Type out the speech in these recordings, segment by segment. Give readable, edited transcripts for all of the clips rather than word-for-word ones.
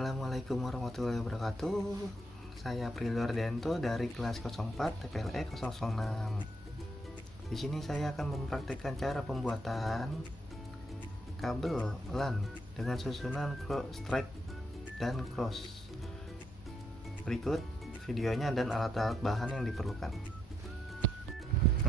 Assalamualaikum warahmatullahi wabarakatuh. Saya Prilly Ardianto dari kelas 04 TPLE 006. Di sini saya akan mempraktikkan cara pembuatan kabel LAN dengan susunan strike dan cross. Berikut videonya dan alat-alat bahan yang diperlukan.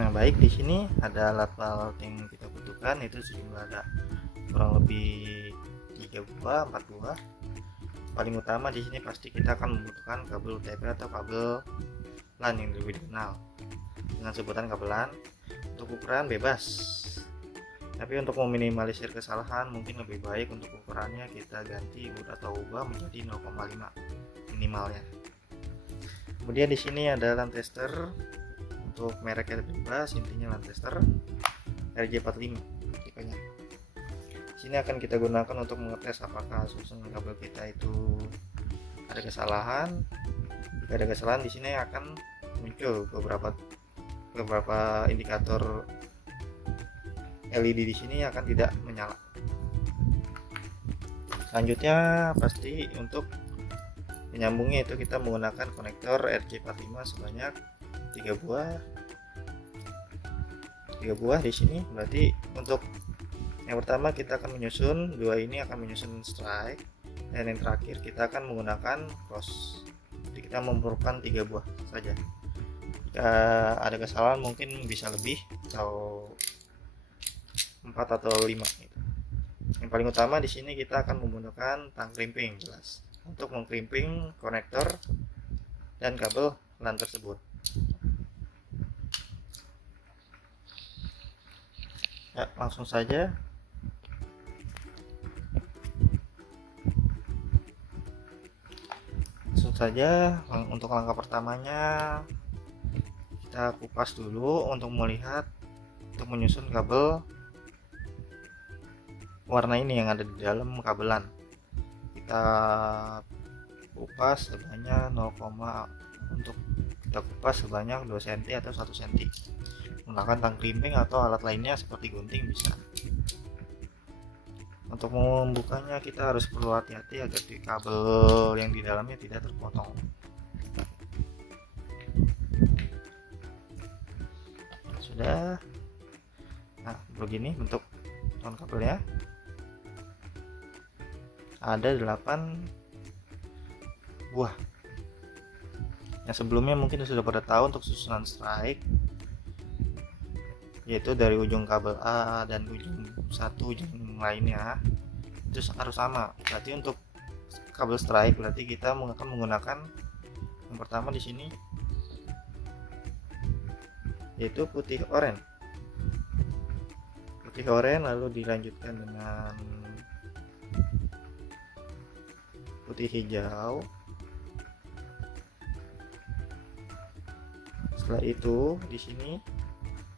Nah, baik, di sini ada alat-alat yang kita butuhkan, itu sejumlah ada kurang lebih 3 buah, 4 buah. Paling utama di sini pasti kita akan membutuhkan kabel UTP atau kabel LAN yang lebih dikenal dengan sebutan kabel LAN. Untuk ukuran bebas, tapi untuk meminimalisir kesalahan mungkin lebih baik untuk ukurannya kita ganti atau ubah menjadi 0,5 minimalnya. Kemudian di sini ada LAN tester untuk mereknya bebas, intinya LAN tester RJ45 tipenya. Sini akan kita gunakan untuk mengetes apakah susunan kabel kita itu ada kesalahan. Jika ada kesalahan, di sini akan muncul beberapa indikator LED di sini akan tidak menyala. Selanjutnya pasti untuk menyambungnya itu kita menggunakan konektor RJ45 sebanyak 3 buah. 3 buah di sini. Berarti untuk yang pertama kita akan menyusun, dua ini akan menyusun strike, dan yang terakhir kita akan menggunakan cross. Jadi kita memerlukan 3 buah saja. Jika ada kesalahan mungkin bisa lebih atau 4 atau 5 gitu. Yang paling utama di sini kita akan menggunakan tang crimping, jelas, untuk mengkrimping konektor dan kabel LAN tersebut. Ya, langsung saja. Untuk langkah pertamanya kita kupas dulu untuk melihat, untuk menyusun kabel warna ini yang ada di dalam kabelan. Kita kupas sebanyak 0, untuk kita kupas sebanyak 2 cm atau 1 cm menggunakan tang crimping atau alat lainnya seperti gunting bisa. Untuk membukanya kita harus perlu hati-hati agar di kabel yang di dalamnya tidak terpotong. Sudah. Nah, begini bentuk non kabelnya. Ada 8 buah. Yang sebelumnya mungkin sudah pada tahu untuk susunan strike, yaitu dari ujung kabel A dan ujung ujung lainnya itu harus sama. Berarti untuk kabel strike berarti kita akan menggunakan yang pertama di sini yaitu putih oranye, lalu dilanjutkan dengan putih hijau. Setelah itu di sini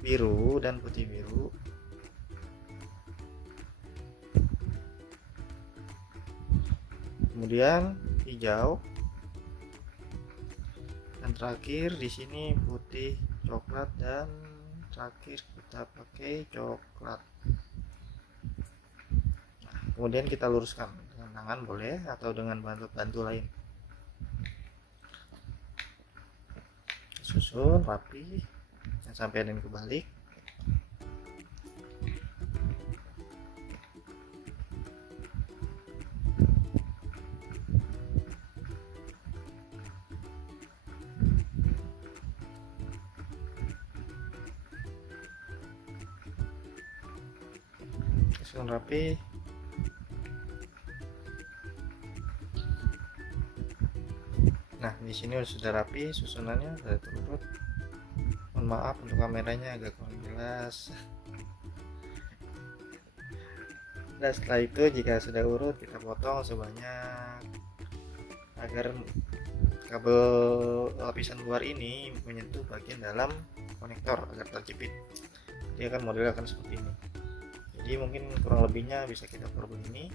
biru dan putih biru. Kemudian hijau. Dan terakhir di sini putih coklat, dan terakhir kita pakai coklat. Nah, kemudian kita luruskan dengan tangan boleh atau dengan bantu lain. Susun rapi sampai ada yang kebalik. Susun rapi. Nah, di sini sudah rapi susunannya, sudah terurut. Mohon maaf untuk kameranya agak kurang jelas. Dan setelah itu jika sudah urut kita potong sebanyak agar kabel lapisan luar ini menyentuh bagian dalam konektor agar terjepit. Dia akan modelnya akan seperti ini. Jadi mungkin kurang lebihnya bisa kita ukur begini.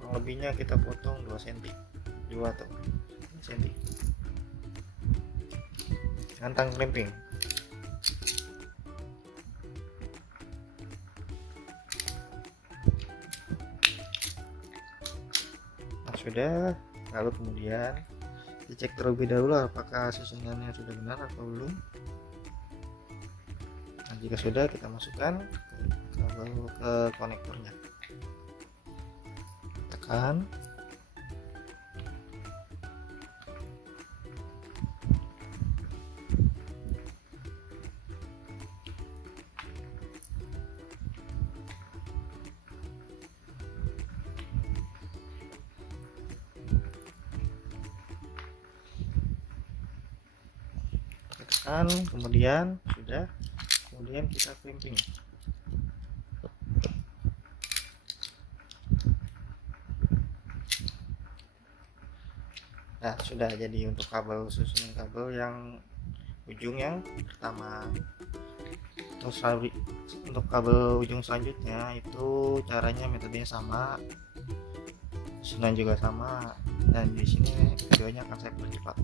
Kurang lebihnya kita potong 2 cm, 2 atau 2 cm dengan tang crimping. sudah, lalu kemudian dicek terlebih dahulu apakah susunannya sudah benar atau belum. Nah, jika sudah, kita masukkan ke konektornya, tekan, kemudian sudah, kemudian kita clamping. Nah, sudah jadi untuk kabel, susunan kabel yang ujung yang pertama. Untuk kabel ujung selanjutnya itu caranya, metodenya sama, susunan juga sama, dan di sini videonya akan saya percepat.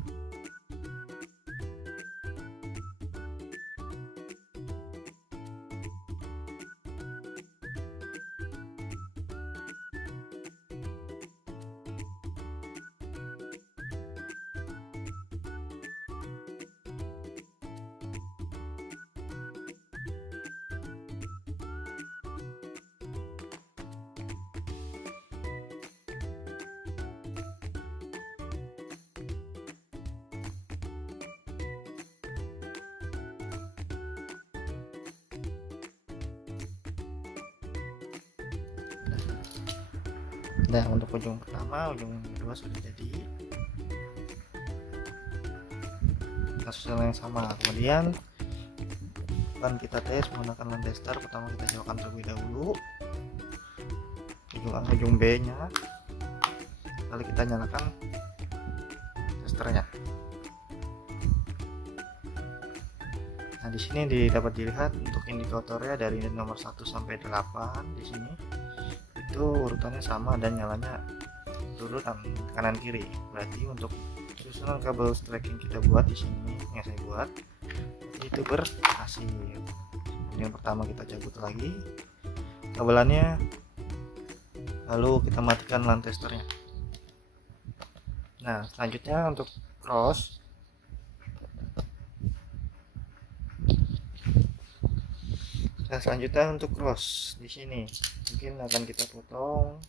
Nah, untuk ujung pertama, ujung kedua sudah jadi. Kasusnya yang sama. Kemudian akan kita tes menggunakan line tester. Pertama kita jauhkan terlebih dahulu ujung B nya, lalu kita nyalakan testernya. Nah, di sini dapat dilihat untuk indikatornya dari nomor 1 sampai 8 di sini itu urutannya sama dan nyalanya urutan kanan kiri. Berarti untuk susunan kabel strike yang kita buat di sini, yang saya buat itu berhasil. Yang pertama kita cabut lagi kabelannya, lalu kita matikan line testernya. Nah, selanjutnya untuk cross, di sini mungkin akan kita potong.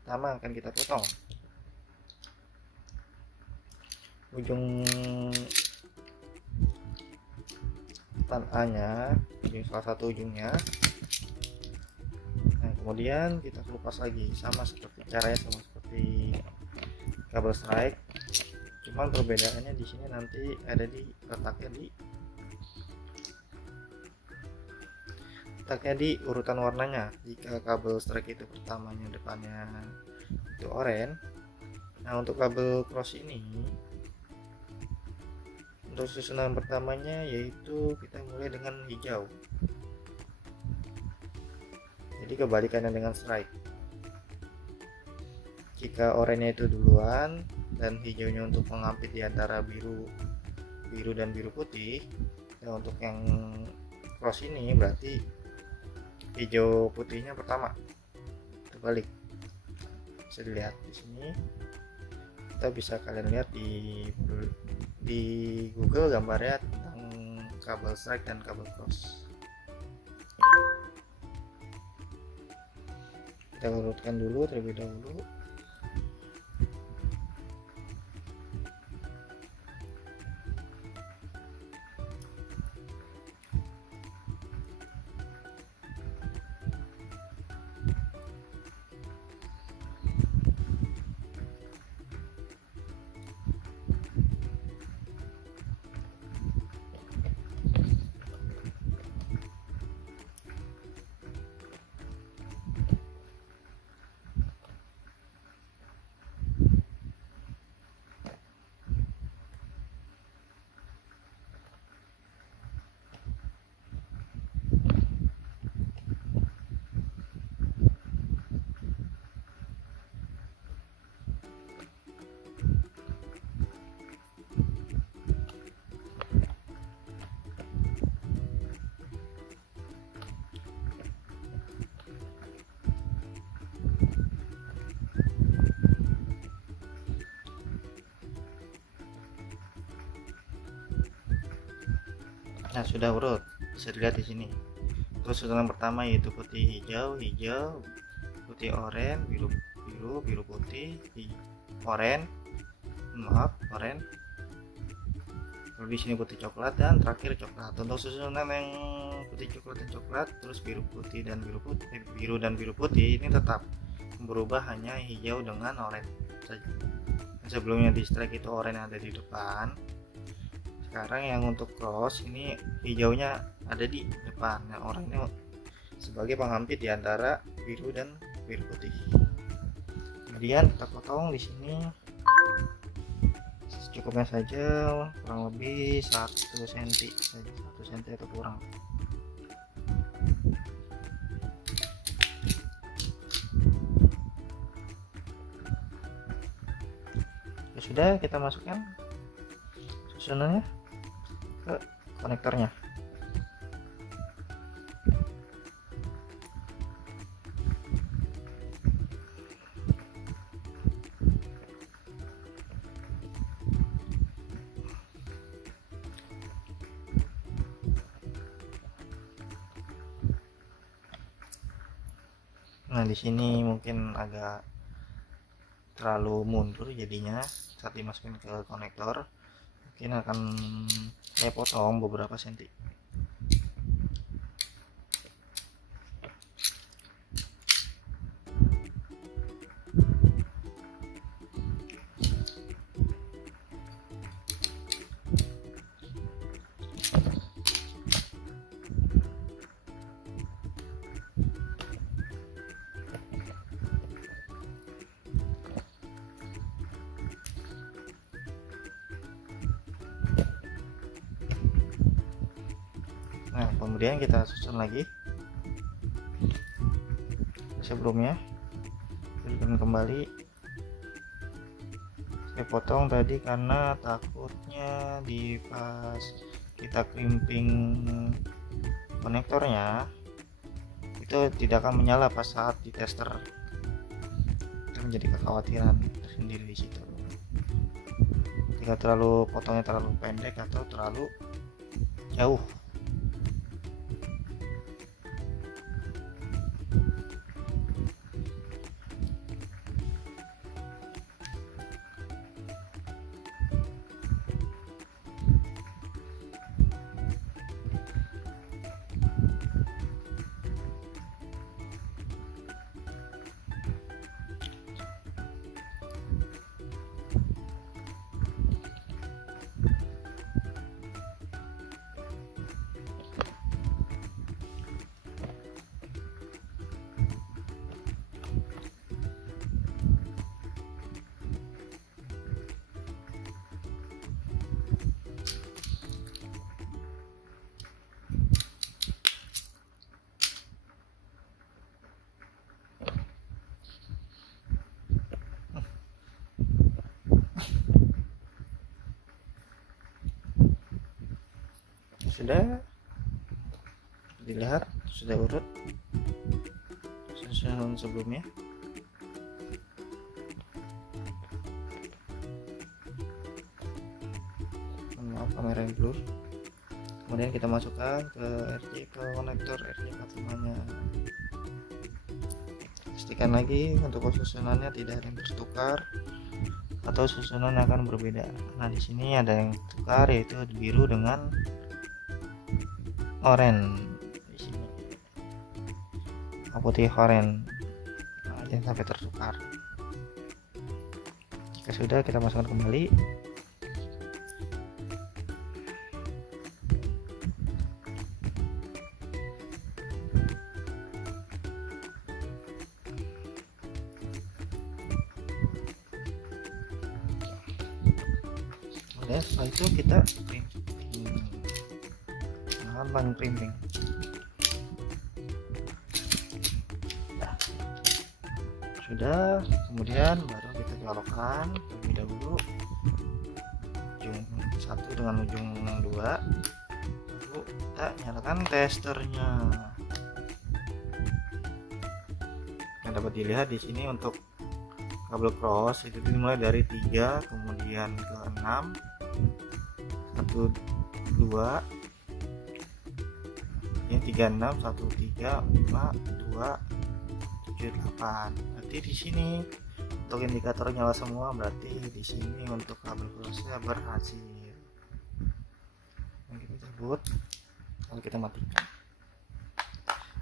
Pertama akan kita potong ujung tan A nya, salah satu ujungnya. Nah, kemudian kita kelupas lagi, sama seperti kabel strike, cuman perbedaannya di sini nanti ada letaknya di urutan warnanya. Jika kabel strike itu pertamanya depannya itu oranye, nah untuk kabel cross ini untuk susunan pertamanya yaitu kita mulai dengan hijau, jadi kebalikannya dengan strike. Jika oranye itu duluan dan hijaunya untuk mengampit di antara biru dan biru putih, nah untuk yang cross ini berarti hijau putihnya pertama, terbalik. Bisa dilihat di sini, kita bisa kalian lihat di Google gambarnya tentang kabel strike dan kabel cross. Kita urutkan dulu terlebih dahulu. Nah, sudah urut, bisa dilihat di sini. Terus susunan pertama yaitu putih hijau, hijau, putih oranye, biru biru, biru putih, oranye, oranye. Lalu di sini putih coklat dan terakhir coklat. Untuk susunan yang putih coklat dan coklat, terus biru putih dan biru putih, biru dan biru putih ini tetap berubah, hanya hijau dengan oranye saja. Sebelumnya di strike itu oranye ada di depan. Sekarang yang untuk cross ini hijaunya ada di depan, nah oranye sebagai penghampit di antara biru dan biru putih. Kemudian kita potong di sini secukupnya saja, kurang lebih 1 cm saja, 1 cm atau kurang. Ya sudah, kita masukkan susunannya ke konektornya. Nah, di sini mungkin agak terlalu mundur jadinya saat dimasukin ke konektor. Mungkin akan saya potong beberapa senti. Nah, kemudian kita susun lagi sebelumnya, dan kembali saya potong tadi karena takutnya di pas kita crimping konektornya itu tidak akan menyala pas saat di tester. Itu menjadi kekhawatiran tersendiri di situ. Jika potongnya terlalu pendek atau terlalu jauh. Sudah dilihat, sudah urut susunan sebelumnya. Maaf, kamera yang blur. Kemudian kita masukkan ke konektor RJ45 nya. Pastikan lagi untuk susunannya tidak ada yang tertukar atau susunan akan berbeda. Nah, di sini ada yang tukar, yaitu biru dengan oranye di sini, putih oranye. Nah, jangan sampai tertukar. Jika sudah, kita masukkan kembali. Kemudian setelah itu kita ban crimping. Sudah, kemudian baru kita colokkan terlebih dahulu ujung 1 dengan ujung 2, lalu kita nyalakan testernya. Yang dapat dilihat di sini untuk kabel cross itu dimulai dari 3, kemudian ke 6, 1, 2, ini 36135278. Berarti di sini untuk indikator nyala semua, berarti di sini untuk kabel flashnya berhasil. Kita cabut, lalu kita matikan.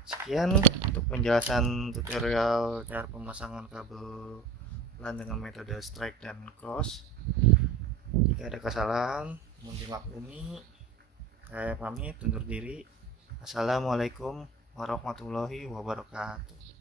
Sekian untuk penjelasan tutorial cara pemasangan kabel LAN dengan metode strike dan cross. Jika ada kesalahan mohon dimaklumi. Saya pamit undur diri. Assalamualaikum warahmatullahi wabarakatuh.